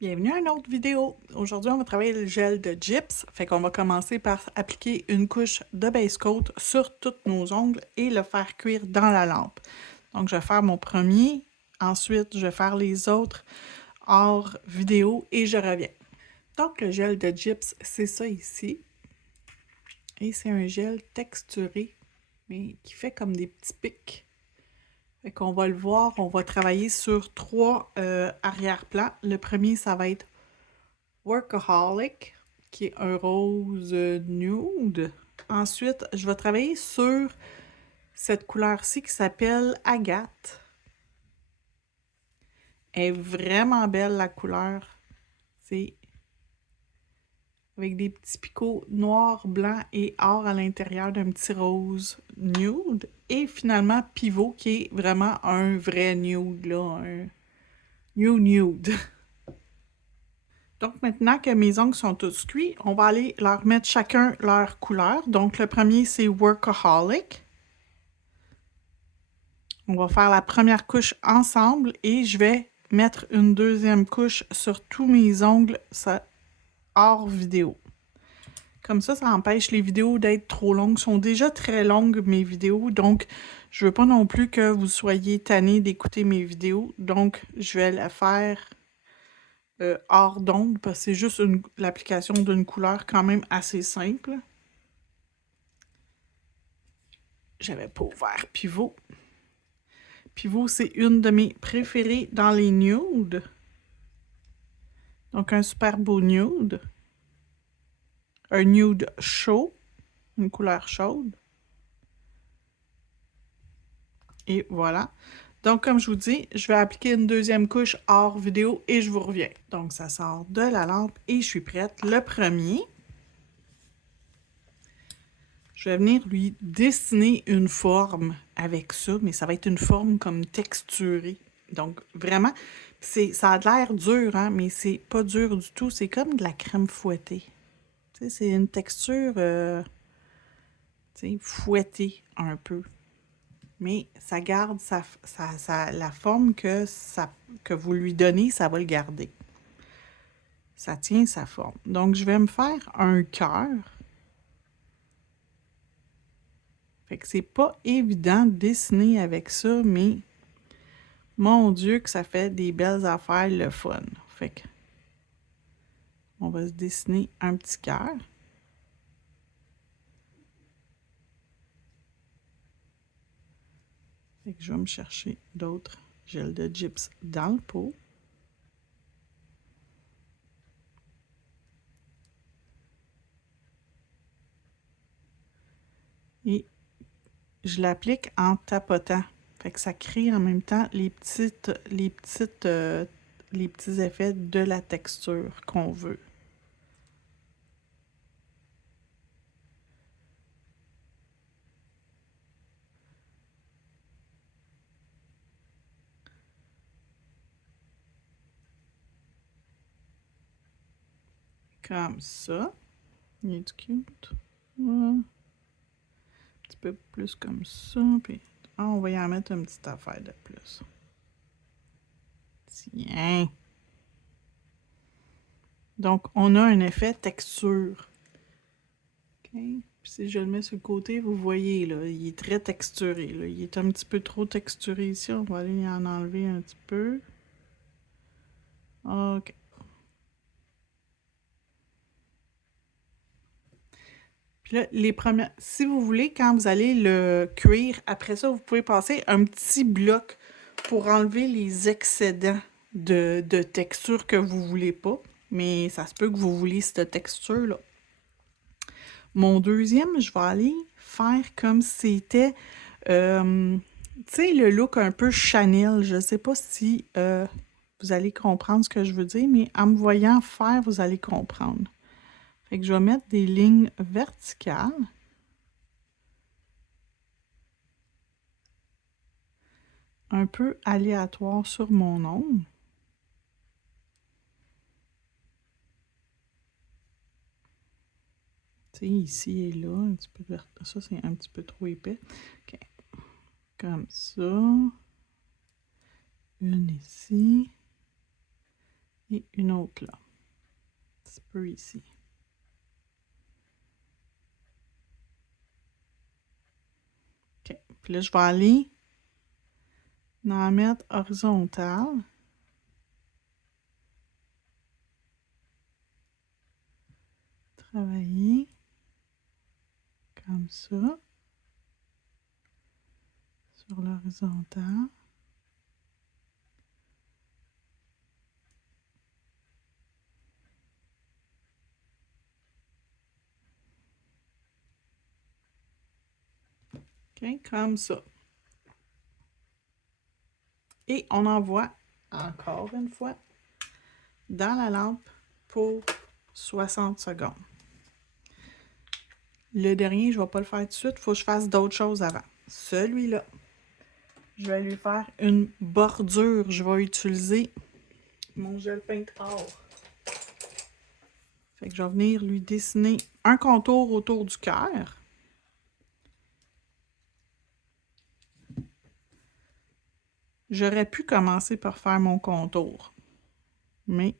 Bienvenue à une autre vidéo. Aujourd'hui, on va travailler le gel de gyps. Fait qu'on va commencer par appliquer une couche de base coat sur tous nos ongles et le faire cuire dans la lampe. Donc, je vais faire mon premier. Ensuite, je vais faire les autres hors vidéo et je reviens. Donc, le gel de gyps, c'est ça ici. Et c'est un gel texturé, mais qui fait comme des petits pics. Fait qu'on va le voir, on va travailler sur trois arrière-plans. Le premier, ça va être Workaholic, qui est un rose nude. Ensuite, je vais travailler sur cette couleur-ci qui s'appelle Agathe. Elle est vraiment belle, la couleur. C'est avec des petits picots noirs, blancs et or à l'intérieur d'un petit rose nude. Et finalement, pivot, qui est vraiment un vrai nude, là, un nude. Donc, maintenant que mes ongles sont tous cuits, on va aller leur mettre chacun leur couleur. Donc, le premier, c'est Workaholic. On va faire la première couche ensemble et je vais mettre une deuxième couche sur tous mes ongles hors vidéo. Comme ça empêche les vidéos d'être trop longues. Elles sont déjà très longues, mes vidéos, donc je veux pas non plus que vous soyez tannés d'écouter mes vidéos. Donc, je vais la faire hors d'onde parce que c'est juste l'application d'une couleur quand même assez simple. J'avais pas ouvert Pivot. Pivot, c'est une de mes préférées dans les nudes. Donc, un super beau nude. Un nude chaud, une couleur chaude. Et voilà. Donc, comme je vous dis, je vais appliquer une deuxième couche hors vidéo et je vous reviens. Donc, ça sort de la lampe et je suis prête. Le premier, je vais venir lui dessiner une forme avec ça, mais ça va être une forme comme texturée. Donc, vraiment, ça a l'air dur, hein, mais c'est pas dur du tout. C'est comme de la crème fouettée. Tu sais, c'est une texture, tu sais, fouettée un peu. Mais ça garde la forme que vous lui donnez, ça va le garder. Ça tient sa forme. Donc, je vais me faire un cœur. Fait que c'est pas évident de dessiner avec ça, mais mon Dieu que ça fait des belles affaires, le fun. Fait que on va se dessiner un petit cœur. Fait que je vais me chercher d'autres gels de gyps dans le pot. Et je l'applique en tapotant. Fait que ça crée en même temps les petits effets de la texture qu'on veut. Comme ça. Il est cute. Un petit peu plus comme ça. Puis on va y en mettre une petite affaire de plus. Tiens. Donc, on a un effet texture. OK. Puis si je le mets sur le côté, vous voyez, là, il est très texturé. Là. Il est un petit peu trop texturé ici. On va aller en enlever un petit peu. OK. Puis là, si vous voulez, quand vous allez le cuire, après ça, vous pouvez passer un petit bloc pour enlever les excédents de texture que vous voulez pas. Mais ça se peut que vous vouliez cette texture-là. Mon deuxième, je vais aller faire comme si c'était, tu sais, le look un peu Chanel. Je sais pas si vous allez comprendre ce que je veux dire, mais en me voyant faire, vous allez comprendre. Fait que je vais mettre des lignes verticales. Un peu aléatoire sur mon ongle. Tu sais, ici et là, un petit peu vert. Ça, c'est un petit peu trop épais. OK. Comme ça. Une ici. Et une autre là. Un petit peu ici. OK. Puis là, je vais aller en mettre horizontale. Travailler comme ça. Sur l'horizontale. OK, comme ça. Et on envoie encore une fois dans la lampe pour 60 secondes. Le dernier, je ne vais pas le faire tout de suite. Il faut que je fasse d'autres choses avant. Celui-là, je vais lui faire une bordure. Je vais utiliser mon gel Paint Or. Fait que je vais venir lui dessiner un contour autour du cœur. J'aurais pu commencer par faire mon contour, mais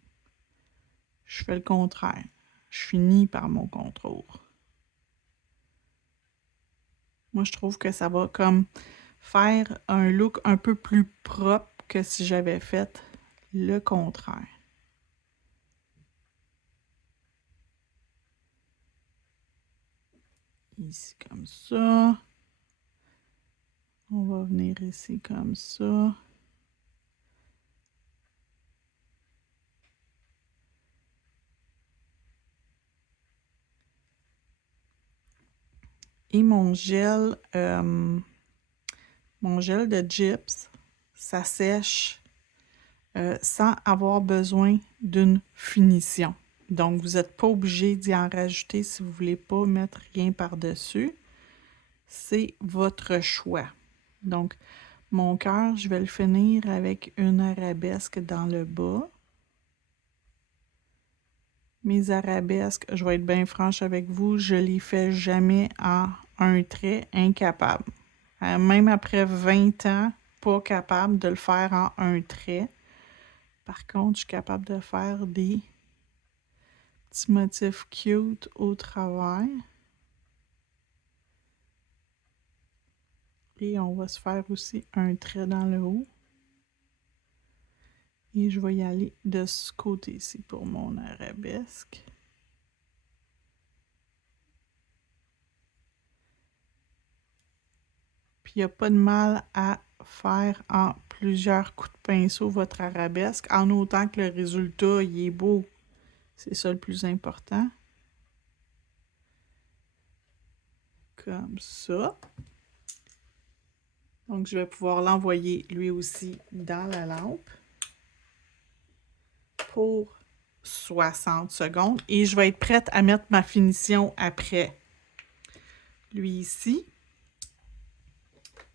je fais le contraire. Je finis par mon contour. Moi, je trouve que ça va comme faire un look un peu plus propre que si j'avais fait le contraire. Ici, comme ça. On va venir ici, comme ça. Et mon gel de gyps, ça sèche sans avoir besoin d'une finition. Donc, vous n'êtes pas obligé d'y en rajouter si vous ne voulez pas mettre rien par-dessus. C'est votre choix. Donc, mon cœur, je vais le finir avec une arabesque dans le bas. Mes arabesques, je vais être bien franche avec vous, je les fais jamais en un trait, incapable. Même après 20 ans, pas capable de le faire en un trait. Par contre, je suis capable de faire des petits motifs cute au travers. Et on va se faire aussi un trait dans le haut. Et je vais y aller de ce côté-ci pour mon arabesque. Puis il n'y a pas de mal à faire en plusieurs coups de pinceau votre arabesque, en autant que le résultat il est beau. C'est ça le plus important. Comme ça. Donc, je vais pouvoir l'envoyer lui aussi dans la lampe pour 60 secondes. Et je vais être prête à mettre ma finition après. Lui ici,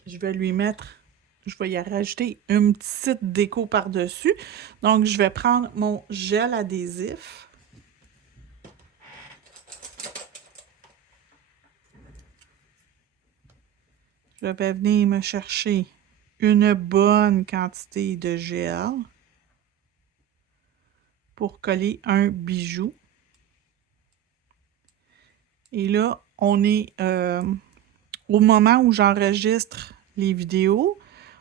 je vais lui mettre, je vais y rajouter une petite déco par-dessus. Donc, je vais prendre mon gel adhésif. Je vais venir me chercher une bonne quantité de gel pour coller un bijou. Et là, on est au moment où j'enregistre les vidéos.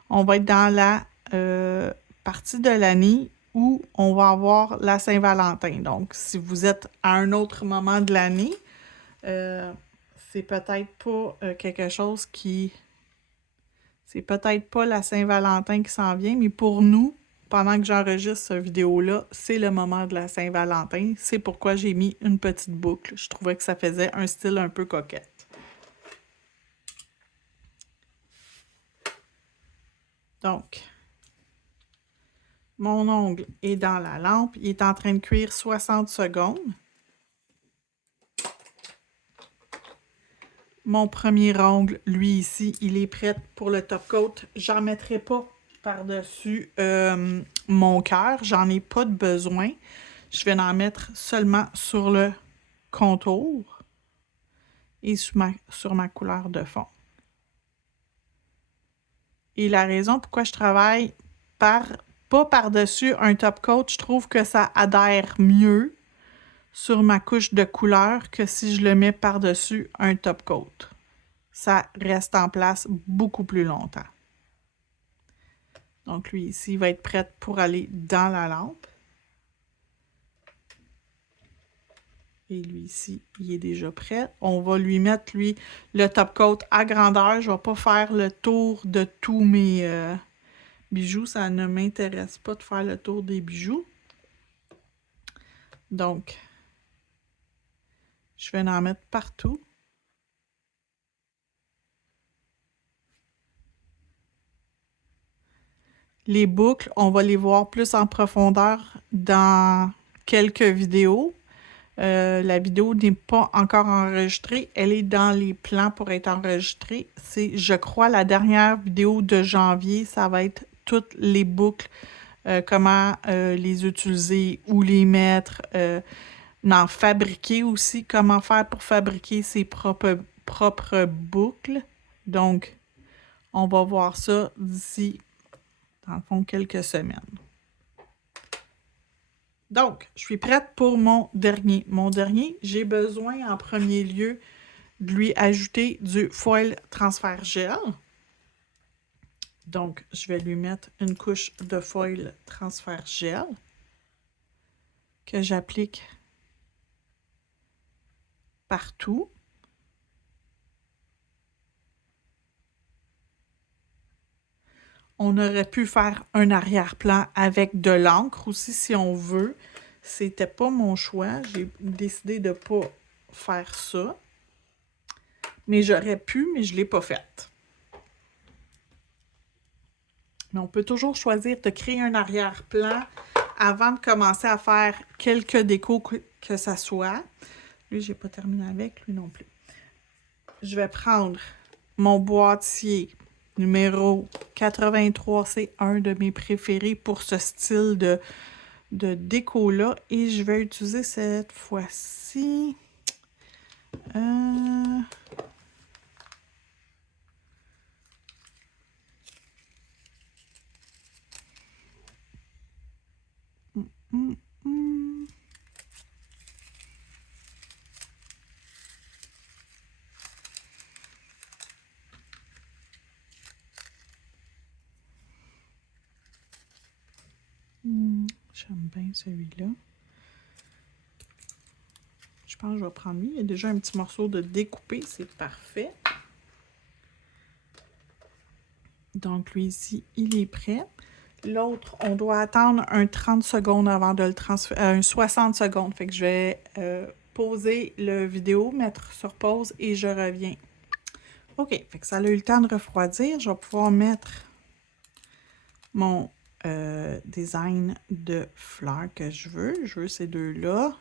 On va être dans la partie de l'année où on va avoir la Saint-Valentin. Donc, si vous êtes à un autre moment de l'année, c'est peut-être pas quelque chose qui... C'est peut-être pas la Saint-Valentin qui s'en vient, mais pour nous, pendant que j'enregistre cette vidéo-là, c'est le moment de la Saint-Valentin. C'est pourquoi j'ai mis une petite boucle. Je trouvais que ça faisait un style un peu coquette. Donc, mon ongle est dans la lampe. Il est en train de cuire 60 secondes. Mon premier ongle, lui ici, il est prêt pour le top coat. J'en mettrai pas par-dessus mon cœur. J'en ai pas de besoin. Je vais en mettre seulement sur le contour et sur ma couleur de fond. Et la raison pourquoi je travaille pas pas par-dessus un top coat, je trouve que ça adhère mieux sur ma couche de couleur que si je le mets par-dessus un top coat. Ça reste en place beaucoup plus longtemps. Donc lui ici, il va être prêt pour aller dans la lampe. Et lui ici, il est déjà prêt. On va lui mettre, lui, le top coat à grandeur. Je ne vais pas faire le tour de tous mes bijoux. Ça ne m'intéresse pas de faire le tour des bijoux. Donc, je vais en mettre partout. Les boucles, on va les voir plus en profondeur dans quelques vidéos. La vidéo n'est pas encore enregistrée. Elle est dans les plans pour être enregistrée. C'est, je crois, la dernière vidéo de janvier. Ça va être toutes les boucles, comment les utiliser, où les mettre, en fabriquer aussi, comment faire pour fabriquer ses propres boucles. Donc, on va voir ça d'ici, dans le fond, quelques semaines. Donc, je suis prête pour mon dernier. Mon dernier, j'ai besoin en premier lieu de lui ajouter du foil transfert gel. Donc, je vais lui mettre une couche de foil transfert gel que j'applique partout. On aurait pu faire un arrière-plan avec de l'encre aussi si on veut. C'était pas mon choix. J'ai décidé de pas faire ça. Mais j'aurais pu, mais je ne l'ai pas fait. Mais on peut toujours choisir de créer un arrière-plan avant de commencer à faire quelques décos que ça soit. Lui, j'ai pas terminé avec, lui non plus. Je vais prendre mon boîtier numéro 83. C'est un de mes préférés pour ce style de déco-là. Et je vais utiliser cette fois-ci... J'aime bien celui-là. Je pense que je vais prendre lui. Il y a déjà un petit morceau de découpé. C'est parfait. Donc, lui ici, il est prêt. L'autre, on doit attendre un 30 secondes avant de le transférer. Un 60 secondes. Fait que je vais poser le vidéo, mettre sur pause et je reviens. OK. Fait que ça a eu le temps de refroidir. Je vais pouvoir mettre mon design de fleurs que je veux. Je veux ces deux-là.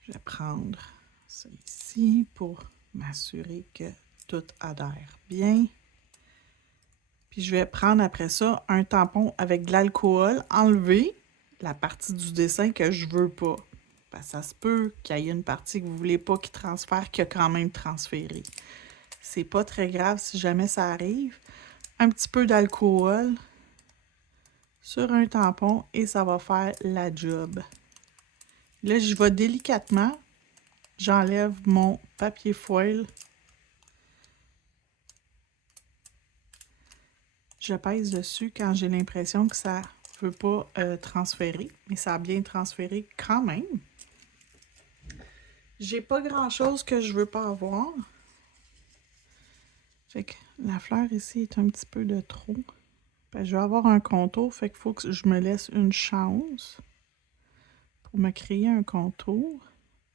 Je vais prendre ça ici pour m'assurer que tout adhère bien. Puis je vais prendre après ça un tampon avec de l'alcool, enlever la partie du dessin que je veux pas. Parce que ça se peut qu'il y ait une partie que vous voulez pas qui transfère, qui a quand même transféré. C'est pas très grave si jamais ça arrive. Un petit peu d'alcool sur un tampon et ça va faire la job. Là, je vais délicatement. J'enlève mon papier foil. Je pèse dessus quand j'ai l'impression que ça ne veut pas transférer. Mais ça a bien transféré quand même. J'ai pas grand-chose que je veux pas avoir. Fait que la fleur ici est un petit peu de trop. Ben, je vais avoir un contour, fait qu'il faut que je me laisse une chance pour me créer un contour.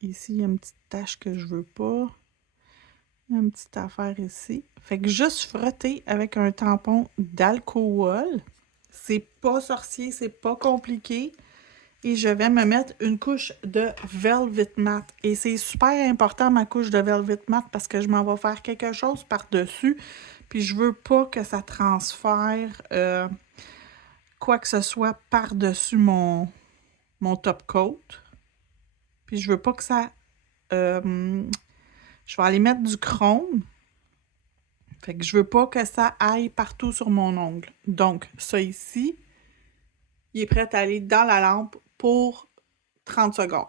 Ici, il y a une petite tache que je veux pas. Il y a une petite affaire ici. Fait que juste frotter avec un tampon d'alcool. C'est pas sorcier, c'est pas compliqué. Et je vais me mettre une couche de Velvet Matte. Et c'est super important, ma couche de Velvet Matte, parce que je m'en vais faire quelque chose par-dessus. Puis je veux pas que ça transfère quoi que ce soit par-dessus mon top coat. Puis je veux pas que ça... je vais aller mettre du chrome. Fait que je veux pas que ça aille partout sur mon ongle. Donc, ça ici, il est prêt à aller dans la lampe pour 30 secondes.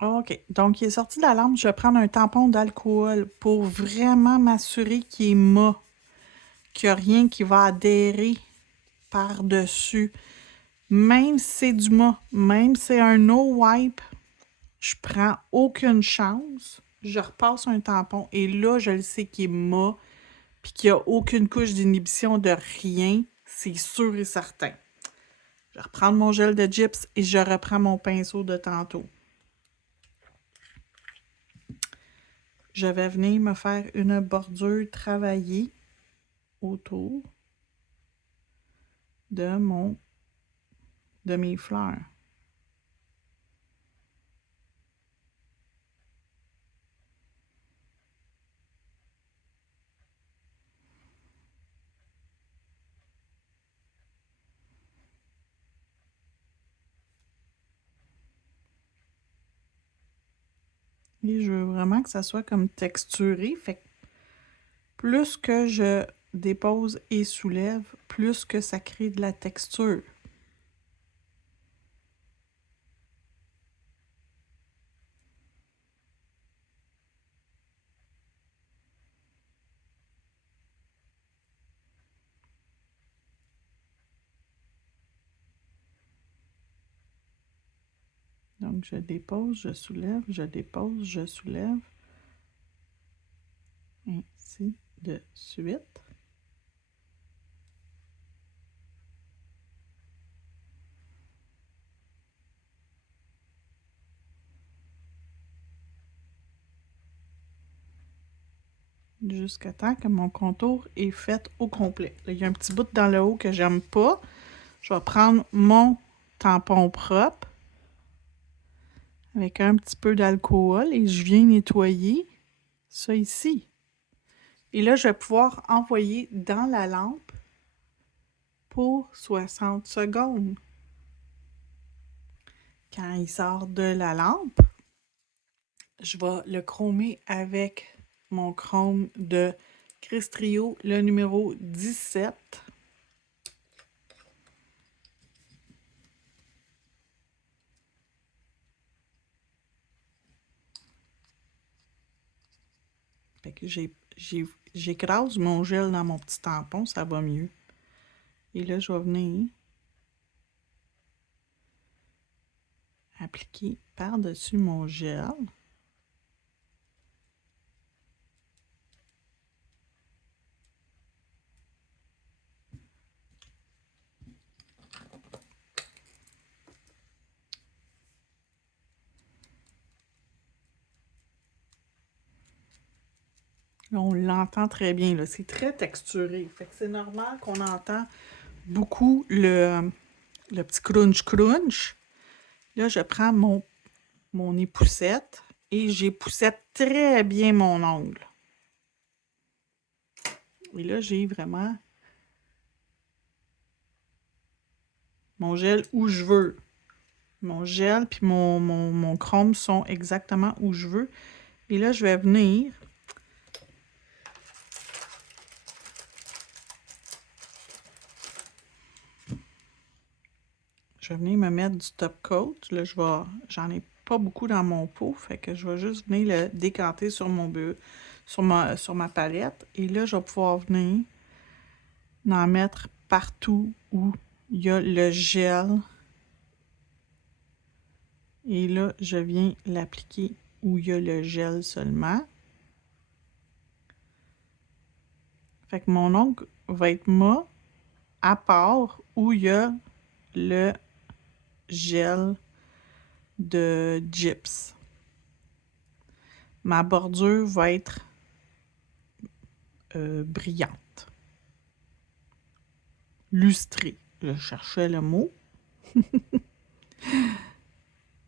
OK. Donc, il est sorti de la lampe. Je vais prendre un tampon d'alcool pour vraiment m'assurer qu'il est mat, qu'il n'y a rien qui va adhérer par-dessus. Même si c'est du mat, même si c'est un no wipe, je prends aucune chance. Je repasse un tampon et là, je le sais qu'il est mat puis qu'il n'y a aucune couche d'inhibition de rien. C'est sûr et certain. Je reprends mon gel de gyps et je reprends mon pinceau de tantôt. Je vais venir me faire une bordure travaillée autour de mes fleurs. Et je veux vraiment que ça soit comme texturé. Fait que plus que je dépose et soulève, plus que ça crée de la texture. Donc, je dépose, je soulève, je dépose, je soulève. Ainsi de suite. Jusqu'à temps que mon contour est fait au complet. Là, il y a un petit bout dans le haut que j'aime pas. Je vais prendre mon tampon propre avec un petit peu d'alcool et je viens nettoyer ça ici. Et là, je vais pouvoir envoyer dans la lampe pour 60 secondes. Quand il sort de la lampe, je vais le chromer avec mon chrome de Crystrio, le numéro 17. Fait que j'écrase mon gel dans mon petit tampon, ça va mieux. Et là, je vais venir appliquer par-dessus mon gel. Là, on l'entend très bien, là. C'est très texturé. Fait que c'est normal qu'on entend beaucoup le petit crunch-crunch. Là, je prends mon époussette et j'époussette très bien mon ongle. Et là, j'ai vraiment mon gel où je veux. Mon gel puis mon chrome sont exactement où je veux. Et là, je vais venir me mettre du top coat. Là, j'en ai pas beaucoup dans mon pot, fait que je vais juste venir le décanter sur sur ma palette. Et là, je vais pouvoir venir en mettre partout où il y a le gel. Et là, je viens l'appliquer où il y a le gel seulement. Fait que mon ongle va être mat à part où il y a le gel de gyps. Ma bordure va être brillante. Lustrée. Je cherchais le mot.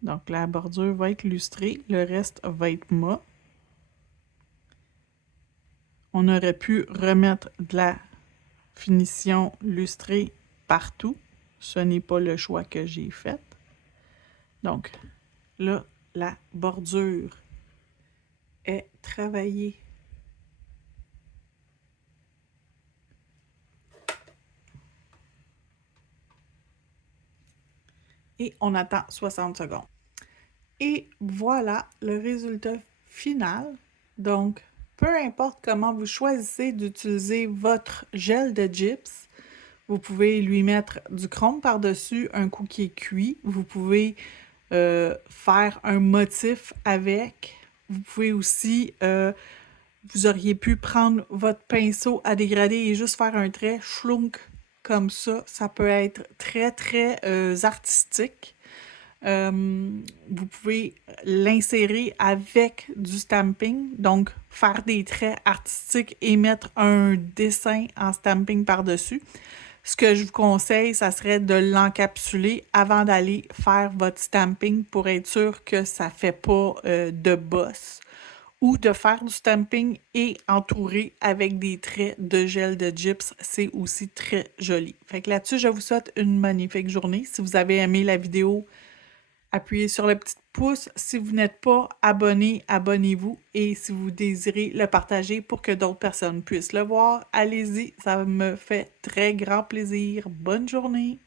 Donc, la bordure va être lustrée. Le reste va être mat. On aurait pu remettre de la finition lustrée partout. Ce n'est pas le choix que j'ai fait. Donc, là, la bordure est travaillée et on attend 60 secondes. Et voilà le résultat final. Donc, peu importe comment vous choisissez d'utiliser votre gel de gyps, vous pouvez lui mettre du chrome par-dessus, un coup qui est cuit. Vous pouvez faire un motif avec. Vous pouvez aussi, vous auriez pu prendre votre pinceau à dégrader et juste faire un trait schlunk comme ça. Ça peut être très, très artistique. Vous pouvez l'insérer avec du stamping, donc faire des traits artistiques et mettre un dessin en stamping par-dessus. Ce que je vous conseille, ça serait de l'encapsuler avant d'aller faire votre stamping pour être sûr que ça ne fait pas de bosse. Ou de faire du stamping et entourer avec des traits de gel de gyps, c'est aussi très joli. Fait que là-dessus, je vous souhaite une magnifique journée. Si vous avez aimé la vidéo, appuyez sur le petit pouce. Si vous n'êtes pas abonné, abonnez-vous. Et si vous désirez le partager pour que d'autres personnes puissent le voir, allez-y, ça me fait très grand plaisir. Bonne journée!